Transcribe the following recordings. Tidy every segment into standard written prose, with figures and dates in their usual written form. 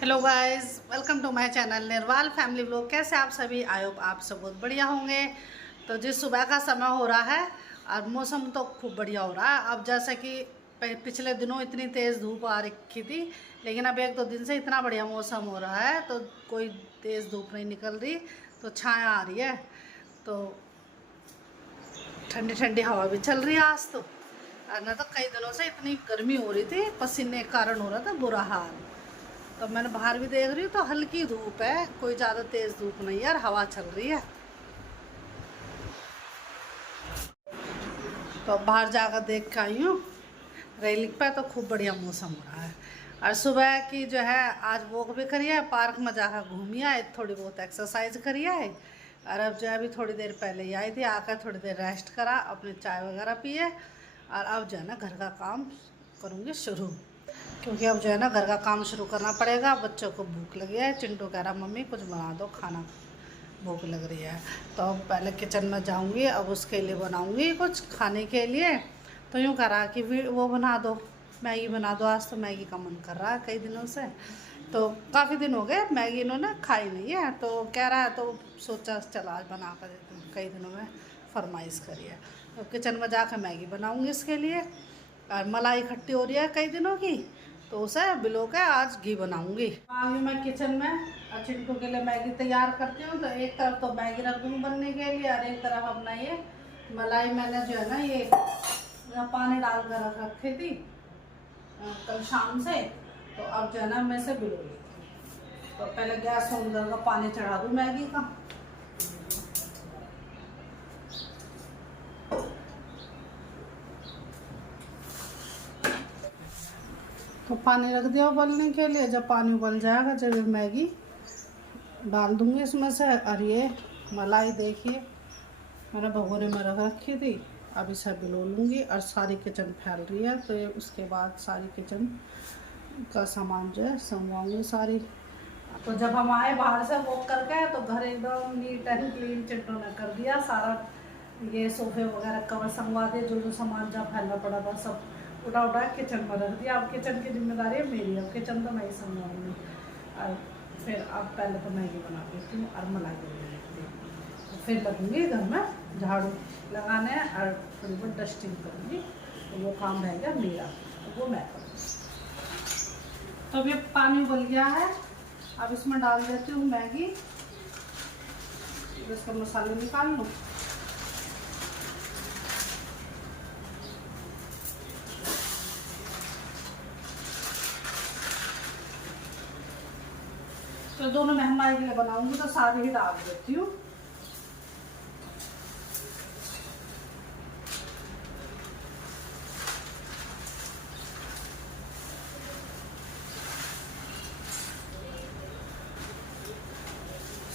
Hello guys, welcome to my channel Nirwal family vlog. कैसे आप सभी? आई होप आप सब बहुत बढ़िया होंगे। तो जिस सुबह का समय हो रहा है और मौसम तो खूब बढ़िया हो रहा है। अब जैसे कि पिछले दिनों इतनी तेज़ धूप आ रखी थी, लेकिन अब एक दो दिन से इतना बढ़िया मौसम हो रहा है तो कोई तेज़ धूप नहीं निकल रही, तो छाया आ रही है, तो ठंडी ठंडी हवा भी चल रही है आज। तो ना तो कई दिनों से इतनी गर्मी हो रही थी, पसीने के कारण हो रहा था बुरा हाल। तो मैंने बाहर भी देख रही हूँ तो हल्की धूप है, कोई ज़्यादा तेज़ धूप नहीं है और हवा चल रही है। तो बाहर जाकर देख के आई हूँ रेलिंग पे, तो खूब बढ़िया मौसम हो रहा है। और सुबह की जो है आज वॉक भी करी है, पार्क में जाकर घूमी आए, थोड़ी बहुत एक्सरसाइज करी है। और अब जो है अभी थोड़ी देर पहले ही आई थी, आकर थोड़ी देर रेस्ट करा, अपने चाय वगैरह पिए। और अब जो है ना घर का काम करूँगी शुरू, क्योंकि अब जो है ना घर का काम शुरू करना पड़ेगा। बच्चों को भूख लगी है, चिंटू कह रहा मम्मी कुछ बना दो खाना, भूख लग रही है। तो अब पहले किचन में जाऊंगी, अब उसके लिए बनाऊंगी कुछ खाने के लिए। तो यूँ कह रहा कि वो बना दो, मैगी बना दो। आज तो मैगी का मन कर रहा है कई दिनों से, तो काफ़ी दिन हो गए मैगी इन्होंने खाई नहीं है, तो कह रहा है, तो सोचा चला आज बना कर देती हूँ, कई दिनों में फरमाइश करी है। तो किचन में जाकर मैगी बनाऊंगी इसके लिए। और मलाई इकट्ठी हो रही है कई दिनों की, तो उसे बिलो के आज घी बनाऊंगी। आ गई मैं किचन में और चिंटू के लिए मैगी तैयार करती हूँ। तो एक तरफ तो मैगी रख दूँ बनने के लिए, और एक तरफ अपना ये मलाई मैंने जो है ना ये पानी डाल कर रख रखी थी कल शाम से। तो अब जो है ना मैं से बिलो लेती हूँ। तो पहले गैस ऑन करके पानी चढ़ा दूँ मैगी का। तो पानी रख दिया उबलने के लिए, जब पानी उबल जाएगा जब मैगी डाल दूंगी इसमें से। और ये मलाई देखिए मैंने भगोने में रख रखी थी, अब इसे बिलो लूँगी। और सारी किचन फैल रही है, तो ये उसके बाद सारी किचन का सामान जो है संगवाऊँगी सारी। तो जब हम आए बाहर से वॉक करके, तो घर एकदम नीट एंड क्लीन चिंटू ने कर दिया सारा। ये सोफे वगैरह कवर संगवा दिए, जो जो सामान जहाँ फैलना पड़ा था सब उठा उठा किचन में रख दिया। अब किचन की जिम्मेदारी है मेरी, अब किचन तो मैं ही संभालूंगी। और फिर अब पहले तो मैगी बना देती हूँ और मलाई बना देती हूँ, तो फिर लगूंगी घर में झाड़ू लगाने और थोड़ी बहुत डस्टिंग करूँगी। तो वो काम रह गया मेरा, तो वो मैं करूँगी। तो अभी पानी उबल गया है, अब इसमें डाल देती हूँ मैगी। इसका मसाले निकाल लूँ। तो दोनों मेहमान के लिए बनाऊंगी तो सारे ही डाल देती हूँ।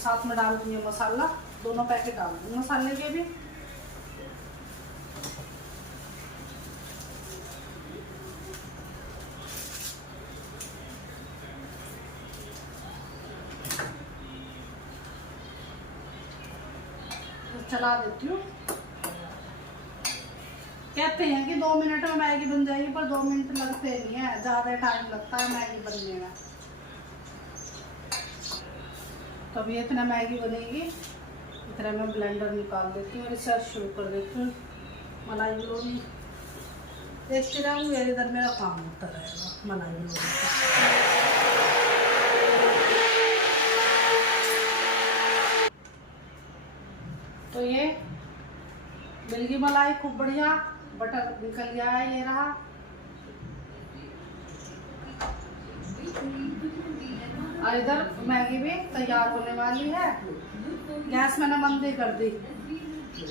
साथ में डाल दूंगी मसाला, दोनों पैकेट डाल दूंगी मसाले के भी। चला देती हूँ। कहते हैं कि 2 मिनट में मैगी बन जाएगी, पर 2 मिनट लगते नहीं है, ज़्यादा टाइम लगता है मैगी बनने में। तो अभी इतना मैगी बनेगी, इतना मैं ब्लेंडर निकाल देती हूँ और इसे शुरू कर देती हूँ मलाई बिलोनी। देखती रहूँगी, इधर मेरा काम होता रहेगा मलाई बिलोनी। तो ये मिल गई मलाई खूब बढ़िया, बटर निकल गया है, ये रहा। और इधर मैगी भी तैयार होने वाली है। गैस मैंने मंदी कर दी।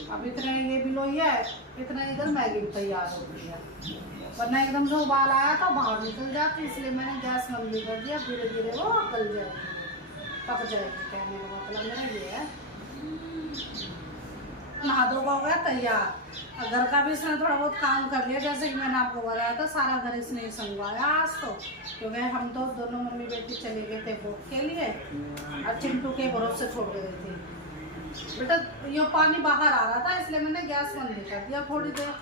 अब इतने ये भी लोई है, इतना इधर मैगी भी तैयार हो गई है, वरना एकदम से उबाल आया था बाहर निकल जाती, इसलिए मैंने गैस मंदी कर दिया। धीरे धीरे वो गल जाएगी, पक जाएगी, कहने का मतलब मेरा ये है। नहा धो हो गया तैयार। घर का भी इसने थोड़ा बहुत काम कर लिया, जैसे कि मैंने आपको बताया था, सारा घर इसने ही संगवाया आज तो, क्योंकि हम तो दोनों मम्मी बेटी चले गए थे वॉक के लिए और चिंटू के भरोसे छोड़ गए थे। बेटा ये पानी बाहर आ रहा था, इसलिए मैंने गैस बंद कर दिया थोड़ी देर।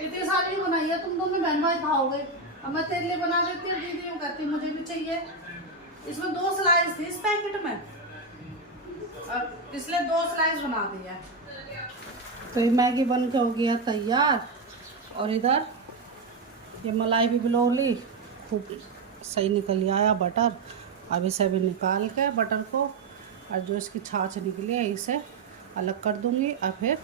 इतनी सारी बनाई है, तुम दोनों बहन भाई खाओगे। अब मैं तेरे लिए बना देती हूँ, दीदी हूँ कहती मुझे भी चाहिए। इसमें 2 स्लाइस थी इस पैकेट में, और इसलिए 2 स्लाइस बना दिया। तो ये मैगी बन के हो गया तैयार। और इधर ये मलाई भी बिलो ली, खूब सही निकल आया बटर। अब इसे भी निकाल के बटर को, और जो इसकी छाछ निकली है इसे अलग कर दूंगी। और फिर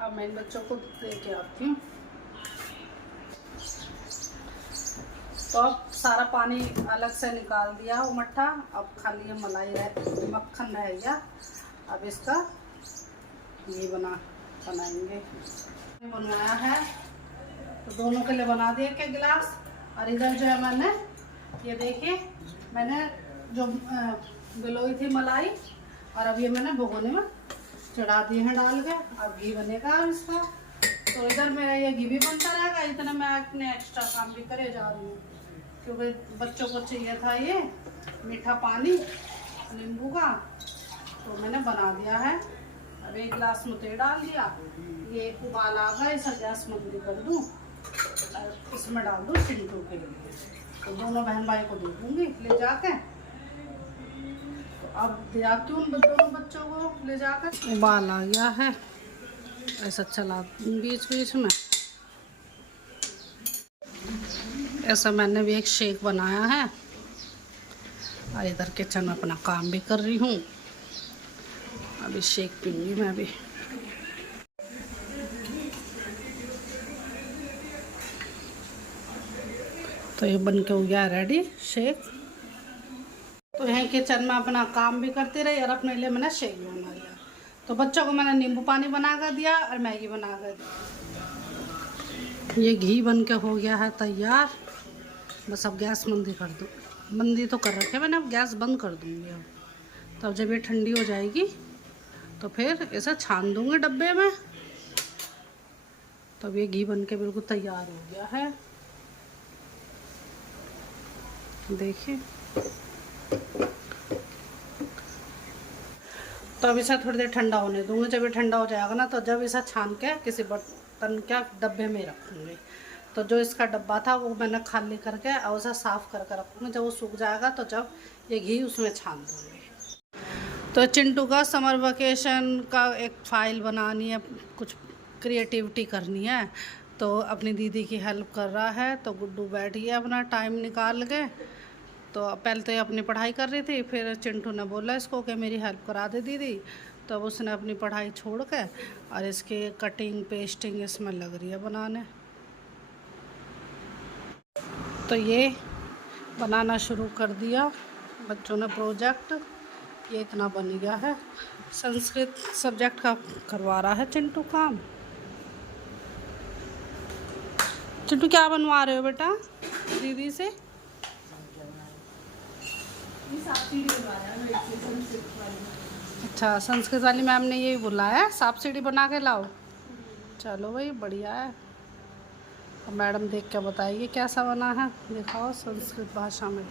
अब मैं इन बच्चों को दे के आती हूँ। तो अब सारा पानी अलग से निकाल दिया वो मट्ठा, अब खाली ये मलाई मक्खन रह गया। अब इसका ये बनाएंगे। बनवाया है तो दोनों के लिए बना दिया के गिलास। और इधर जो है मैंने ये देखिए, मैंने जो गिलोई थी मलाई, और अब ये मैंने भगोने में चढ़ा दिए हैं डाल के। अब घी बनेगा इसका। तो इधर मेरा ये घी भी बनता रहेगा, इतना मैं अपने एक्स्ट्रा काम भी करे जा रही हूँ, क्योंकि बच्चों को चाहिए था ये मीठा पानी नींबू का, तो मैंने बना दिया है। अब 1 गिलास में तेल डाल दिया, ये उबाल आ गया, इसे गैस बंद कर दूँ और इसमें डाल दूँ चिंटू के लिए। तो दोनों बहन भाई को दे दूँगी ले जाके। अब दे आती हूँ दोनों बच्चों को ले जाकर। उबाल आ गया है, ऐसा चला बीच बीच में। ऐसा मैंने भी एक शेक बनाया है, और इधर किचन में अपना काम भी कर रही हूँ। अभी शेक पीऊँगी मैं भी। तो ये बन के हो गया रेडी शेक। तो यहीं किचन में अपना काम भी करती रही और अपने लिए मैंने शेक भी बना लिया। तो बच्चों को मैंने नींबू पानी बना कर दिया और मैगी बना कर दी। ये घी बन के हो गया है तैयार। बस अब गैस मंदी कर दूँ, मंदी तो कर रखे मैंने, अब गैस बंद कर दूँगी। अब तब जब ये ठंडी हो जाएगी तो फिर इसे छान दूँगी डब्बे में। तब ये घी बन के बिल्कुल तैयार हो गया है, देखिए। तो अब इसे थोड़ी देर ठंडा होने दूँगी। जब ये ठंडा हो जाएगा ना, तो जब इसे छान के किसी बर्तन के डब्बे में रखूँगी। तो जो इसका डब्बा था वो मैंने खाली करके और उसे साफ़ करके रखूँगी। जब वो सूख जाएगा तो जब ये घी उसमें छान दूँगी। तो चिंटू का समर वेकेशन का एक फ़ाइल बनानी है, कुछ क्रिएटिविटी करनी है, तो अपनी दीदी की हेल्प कर रहा है। तो गुड्डू बैठी है अपना टाइम निकाल के। तो पहले तो ये अपनी पढ़ाई कर रही थी, फिर चिंटू ने बोला इसको कि मेरी हेल्प करा दे दीदी। तो अब उसने अपनी पढ़ाई छोड़ के और इसके कटिंग पेस्टिंग इसमें लग रही है बनाने। तो ये बनाना शुरू कर दिया बच्चों ने प्रोजेक्ट। ये इतना बन गया है। संस्कृत सब्जेक्ट का करवा रहा है चिंटू काम। चिंटू क्या बनवा रहे हो बेटा दीदी से? अच्छा, संस्कृत वाली मैम ने यही बोला है सांप सीढ़ी बना के लाओ। चलो भाई बढ़िया है। अब मैडम देख के बताइए कैसा बना है, दिखाओ संस्कृत भाषा में।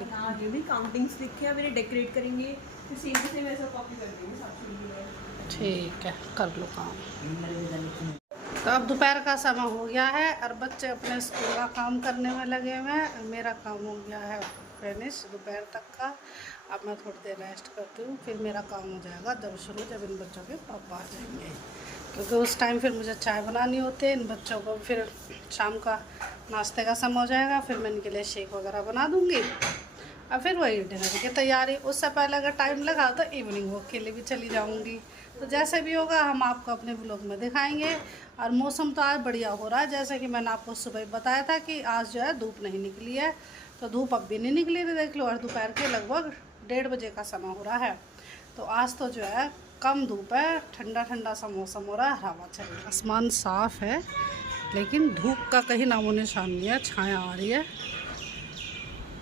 भी काउंटिंग्स लिख के मेरे डेकोरेट करेंगे, तो सेम टू सेम ऐसा कॉपी कर देंगे सांप सीढ़ी। ठीक है, कर लो काम। तो अब दोपहर का समय हो गया है और बच्चे अपने स्कूल का काम करने में लगे हुए हैं। मेरा काम हो गया है फिनिश दोपहर तक का। अब मैं थोड़ी देर रेस्ट करती हूँ, फिर मेरा काम हो जाएगा जब शुरू, जब इन बच्चों के पापा आ जाएंगे, क्योंकि उस टाइम फिर मुझे चाय बनानी होती है इन बच्चों को। फिर शाम का नाश्ते का समय हो जाएगा, फिर मैं इनके लिए शेक वगैरह बना दूँगी और फिर वही डिनर की तैयारी। उससे पहले अगर टाइम लगा तो इवनिंग वॉक के लिए भी चली जाऊँगी। तो जैसे भी होगा हम आपको अपने ब्लॉग में दिखाएंगे। और मौसम तो आज बढ़िया हो रहा है, जैसे कि मैंने आपको सुबह बताया था कि आज जो है धूप नहीं निकली है। तो धूप अब भी नहीं निकली थी, देख लो। और दोपहर के लगभग 1:30 बजे का समय हो रहा है। तो आज तो जो है कम धूप है, ठंडा ठंडा सा मौसम हो रहा है, हवा चल रही है, आसमान साफ़ है। लेकिन धूप का कहीं नामो निशान नहीं है, छाया आ रही है।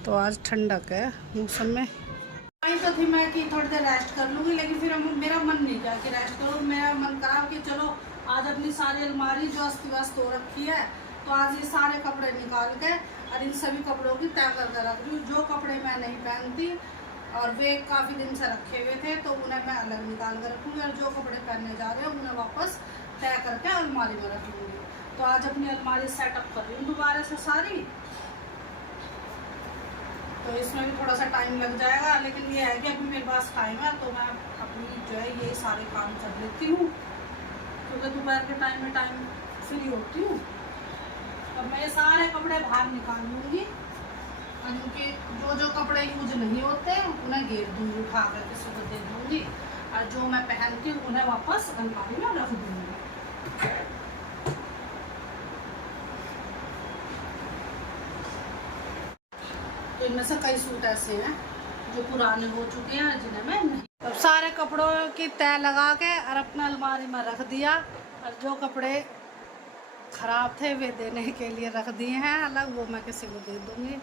तो आज ठंडक है मौसम में। आई तो थी मैं कि थोड़ी देर रेस्ट कर लूँगी, लेकिन फिर मेरा मन नहीं किया कि रेस्ट करूँ। मेरा मन करा कि चलो आज अपनी सारी अलमारी जो अस्त व्यस्त हो रखी है, तो आज ये सारे कपड़े निकाल के और इन सभी कपड़ों की तय करके रख दूँ। जो कपड़े मैं नहीं पहनती और वे काफ़ी दिन से रखे हुए थे, तो उन्हें मैं अलग निकाल कर रखूँगी, और जो कपड़े पहनने जा रहे हैं उन्हें वापस तय करके अलमारी में रख लूँगी। तो आज अपनी अलमारी सेटअप कर रही हूँ दोबारा से सारी। तो इसमें भी थोड़ा सा टाइम लग जाएगा, लेकिन ये है कि अभी मेरे पास टाइम है, तो मैं अपनी जो है ये सारे काम कर लेती हूँ, क्योंकि दोपहर के टाइम में टाइम फ्री होती हूँ। और मैं ये सारे कपड़े बाहर निकाल लूँगी, और उनके जो कपड़े यूज नहीं होते उन्हें घेर दूँगी, उठा कर किसी को दे दूँगी, और जो मैं पहनती हूँ उन्हें वापस अलमारी में रख दूँगी। तो इनमें से कई सूट ऐसे हैं जो पुराने हो चुके हैं, जिन्हें मैं नहीं। अब सारे कपड़ों की तय लगा के और अपना अलमारी में रख दिया, और जो कपड़े ख़राब थे वे देने के लिए रख दिए हैं अलग, वो मैं किसी को दे दूँगी।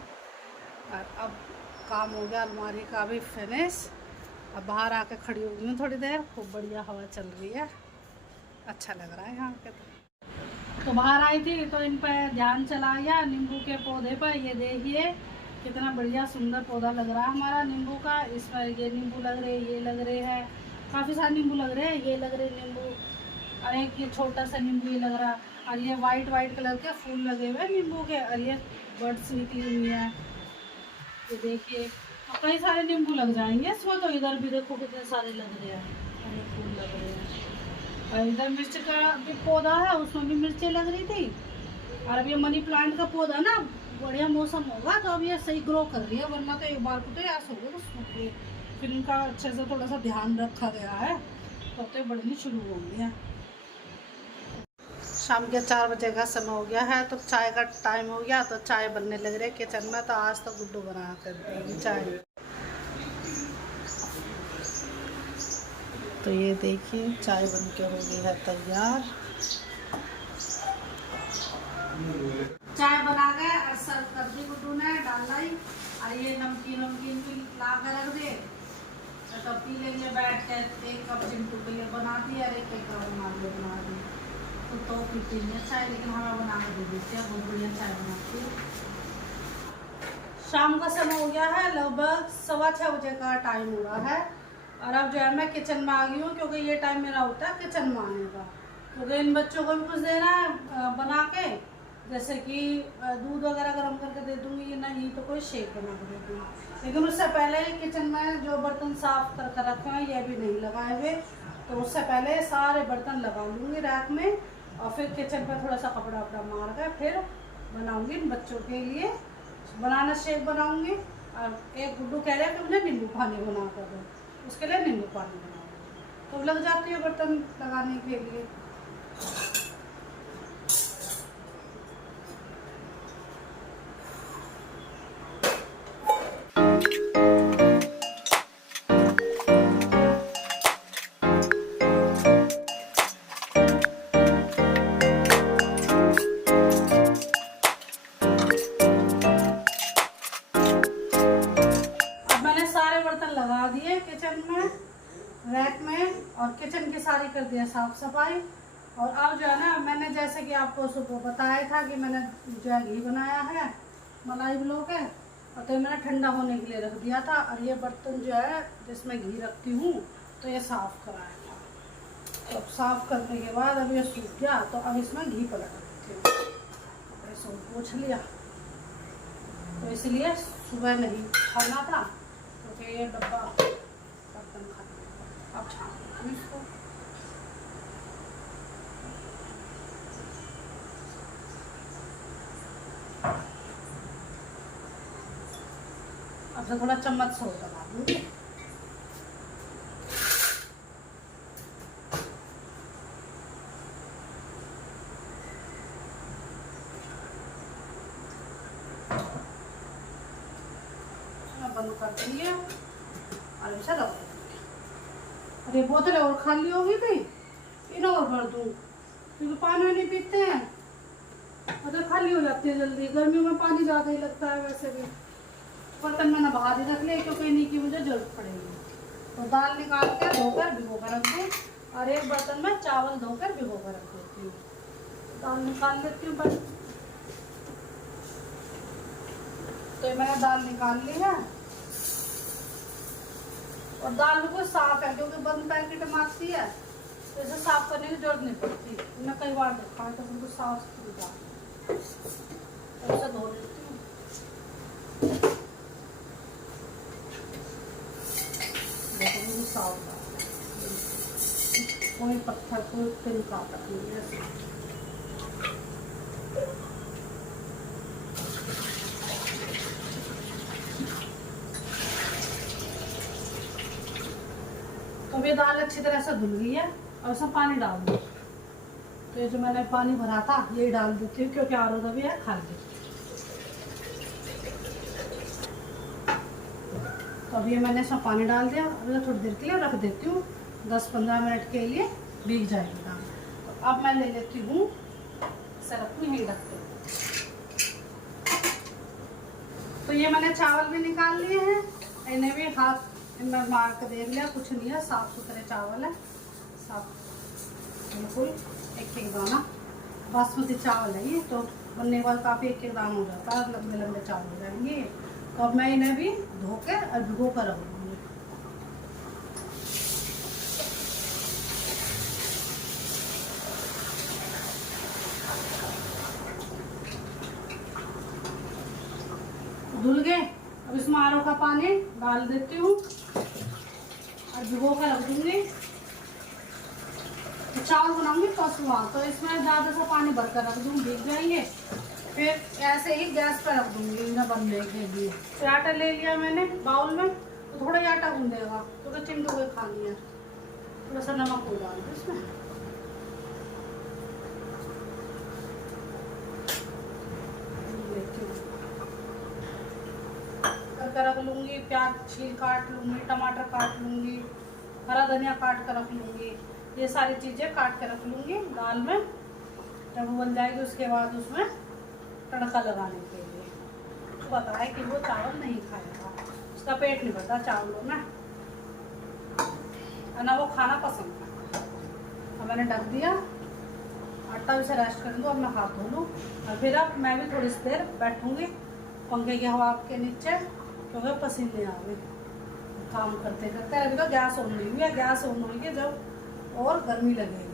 और अब काम हो गया अलमारी का भी फिनिश। अब बाहर आके खड़ी हो गई हूँ थोड़ी देर, खूब बढ़िया हवा चल रही है, अच्छा लग रहा है यहाँ के। तो बाहर आई थी तो इन पर ध्यान चला गया, नींबू के पौधे पर। ये देखिए कितना बढ़िया सुंदर पौधा लग रहा है हमारा नींबू का। इस पर ये नींबू लग रहे, ये लग रहे हैं, काफ़ी सारे नींबू लग रहे हैं, ये लग रहे नींबू, और एक ये छोटा सा नींबू ये लग रहा, और ये वाइट कलर के फूल लगे हुए हैं नींबू के, और ये बर्ड्स निकली हुई है। ये देखिए कई सारे नींबू लग जाएंगे इसमें। तो इधर भी देखो कितने सारे लग रहे हैं, और ये फूल लग रहे हैं। और इधर मिर्च का भी पौधा है, उसमें भी मिर्चें लग रही थी। और अब ये मनी प्लांट का पौधा ना, बढ़िया मौसम होगा तो अब ये सही ग्रो कर रही है, वरना तो एक बार को तो ऐसा होगा तो सूखे। फिर इनका अच्छे से थोड़ा सा ध्यान रखा गया है, तब तो बढ़नी शुरू हो गई है। शाम के 4 बजे का समय हो गया है, तो चाय का टाइम हो गया, तो चाय बनने लग रही है किचन में। तो आज तो गुड्डू बना कर देगी चाय। तो ये देखिए चाय बन के हो गई है तैयार। चाय बना गए और सर्व कर दी गुड्डू ने, डाल लाई। और ये नमकीन भी ला कर रख दे, तो पी लेंगे बैठ के। एक कप चिंटू के लिए बना दी और एक कप बना दी। तो पीती नहीं है चाय, लेकिन हमें बना कर दे देती है, बहुत बढ़िया चाय बनाती है। शाम का समय हो गया है, लगभग 6:15 बजे का टाइम हो रहा है। और अब जो है मैं किचन में आ गई हूँ, क्योंकि ये टाइम मेरा होता है किचन में आने का। क्योंकि इन बच्चों को भी कुछ देना है बना के, जैसे कि दूध वगैरह गर्म करके दे दूँगी, नहीं तो कोई शेक बना के दे दूँगी। लेकिन उससे पहले किचन में जो बर्तन साफ करके रखे हैं ये भी नहीं लगाए हुए, तो उससे पहले सारे बर्तन लगा लूँगी रैक में, और फिर किचन पर थोड़ा सा कपड़ा वपड़ा मार कर फिर बनाऊँगी इन बच्चों के लिए बनाना शेक बनाऊँगी। और एक गुड्डू कह रहे हैं कि मुझे नींबू पानी बना कर दो, उसके लिए नींबू पानी बनाऊँगी। तो लग जाती है बर्तन लगाने के लिए। लगा दिए किचन में रैक में, और किचन की सारी कर दिया साफ सफाई। और अब जो है ना, मैंने जैसे कि आपको सुबह बताया था कि मैंने जो है घी बनाया है मलाई ब्लो के, और तो मैंने ठंडा होने के लिए रख दिया था। और ये बर्तन जो है जिसमें घी रखती हूँ, तो ये साफ़ कराया था। तो अब साफ़ करने के बाद अब ये सूख गया, तो अब इसमें घी पलट देती हूँ। कपड़े से पोंछ लिया, तो इसलिए सुबह नहीं खाना था, क्योंकि ये डब्बा बर्तन खाना। अब छान इसको। अब से थोड़ा चम्मच से लगा दूँगी। बंद कर देंगे और इसे रख देंगे। अरे बोतलें और खाली होगी थी, इन्हें और भर दूँ, क्योंकि पानी नहीं पीते हैं। मतलब खाली हो जाती है जल्दी। गर्मियों में पानी ज़्यादा ही लगता है। वैसे भी बर्तन मैंने बाहर ही रख लिया क्योंकि इन्हीं की मुझे जरूरत पड़ेगी। तो दाल निकाल कर धोकर भिगो कर रख दूँ और एक बर्तन में चावल धोकर भिगो कर रख देती हूँ। दाल निकाल लेती हूँ बस। तो मैंने दाल निकाल ली है और दाल बिल्कुल साफ है क्योंकि बंद पैकेट में आती है तो इसे साफ करने की जरूरत नहीं पड़ती। मैं कई बार देखा है तो बिल्कुल साफ सुथरी दाल। तो इसे धो लेती हूँ। बिल्कुल साफ दाल, कोई पत्थर कोई तिल का नहीं है। तो ये दाल अच्छी तरह से धुल गई है और इसमें पानी डाल दो। तो ये जो मैंने पानी भरा था ये डाल देती हूँ क्योंकि आलू भी है खाली। तो अब ये मैंने इसमें पानी डाल दिया। अब थोड़ी देर के लिए रख देती हूँ, 10-15 मिनट के लिए भीग जाएगी दाल। तो अब मैं ले लेती हूँ सरफ में ही रखते हूँ। तो ये मैंने चावल भी निकाल लिए हैं, इन्हें भी हाथ इनमें मार कर देख लिया, कुछ नहीं है, साफ सुथरे चावल है, साफ बिल्कुल। एक एक दाना बासमती चावल है ये, तो बनने के बाद काफ़ी एक एक दाना हो जाता है, लंबे लंबे चावल हो जाएंगे। तो अब मैं इन्हें भी धो के और भिगो कर रख दूँगी। धुल गए। अब इसमें आरो का पानी डाल देती हूँ और भिगो कर रख दूँगी। तो चावल बनाऊंगी पसुआ, तो इसमें ज़्यादा सा पानी भरकर रख दूँगी, भीग जाएंगे। फिर ऐसे ही गैस पर रख दूँगी इन्हें बनने के लिए। तो आटा ले लिया मैंने बाउल में, तो थोड़ा ही आटा गूंदेगा क्योंकि चिंटू को खानी है। थोड़ा सा नमक को डाल दो इसमें। रख लूँगी, प्याज छील काट लूँगी, टमाटर काट लूँगी, हरा धनिया काट कर रख लूँगी। ये सारी चीज़ें काट कर रख लूँगी दाल में। जब वो बन जाएगी उसके बाद उसमें तड़का लगाने के लिए। तो पता है कि वो चावल नहीं खाएगा, उसका पेट नहीं भरता चावलों में, है ना, वो खाना पसंद करता है। अब मैंने ढक दिया, आटा भी से रेस्ट कर दूँ। अब मैं हाथ धो लूँ और फिर अब मैं भी थोड़ी सी देर बैठूँगी पंखे की हवा के नीचे क्योंकि पसीने आ गए काम करते करते। अभी तो गैस ऑन नहीं हुई है, गैस ऑन होगी जब और गर्मी लगेगी।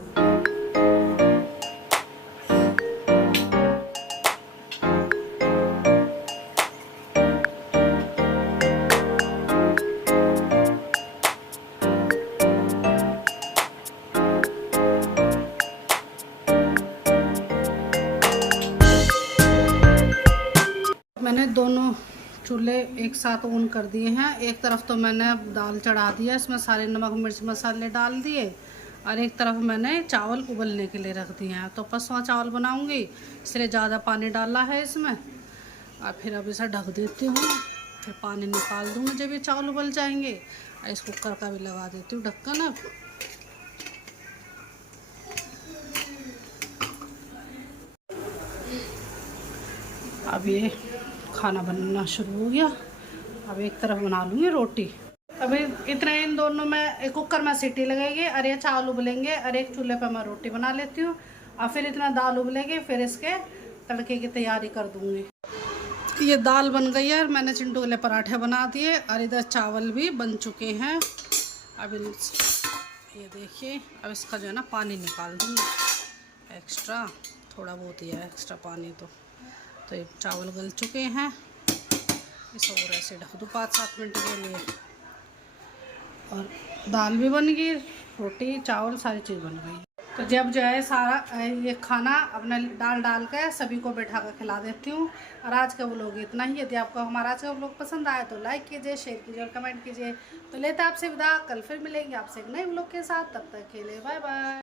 मैंने दोनों चूल्हे एक साथ ऑन कर दिए हैं। एक तरफ तो मैंने दाल चढ़ा दिया, इसमें सारे नमक मिर्च मसाले डाल दिए, और एक तरफ मैंने चावल उबलने के लिए रख दिए हैं। तो पसवा चावल बनाऊंगी, इसलिए ज़्यादा पानी डाला है इसमें। और फिर अब इसे ढक देती हूँ, फिर पानी निकाल दूँगी जब ये चावल उबल जाएंगे। और इस कुकर का भी लगा देती हूँ ढक्कन। अब ये खाना बनना शुरू हो गया। अब एक तरफ बना लूँगी रोटी। अभी इतने इन दोनों में एक कुकर में सीटी लगेगी और ये चावल उबलेंगे, और एक चूल्हे पर मैं रोटी बना लेती हूँ। और फिर इतना दाल उबलेगी, फिर इसके तड़के की तैयारी कर दूँगी। ये दाल बन गई है, मैंने चिंटू के लिए पराठे बना दिए, और इधर चावल भी बन चुके हैं। अब ये देखिए, अब इसका जो है ना पानी निकाल दूँगी, एक्स्ट्रा थोड़ा बहुत ही है एक्स्ट्रा पानी। तो ये चावल गल चुके हैं, इसे और ऐसे ढक दूँ 5-7 मिनट के लिए। और दाल भी बन गई, रोटी चावल सारी चीज़ बन गई। तो जब जो है सारा ये खाना अपने डाल के सभी को बैठा कर खिला देती हूँ। और आज का व्लॉग इतना ही। यदि आपको हमारा आज का व्लॉग पसंद आया तो लाइक कीजिए, शेयर कीजिए और कमेंट कीजिए। तो लेते हैं आपसे विदा, कल फिर मिलेंगे आपसे एक नए व्लॉग के साथ। तब तक के लिए बाय बाय।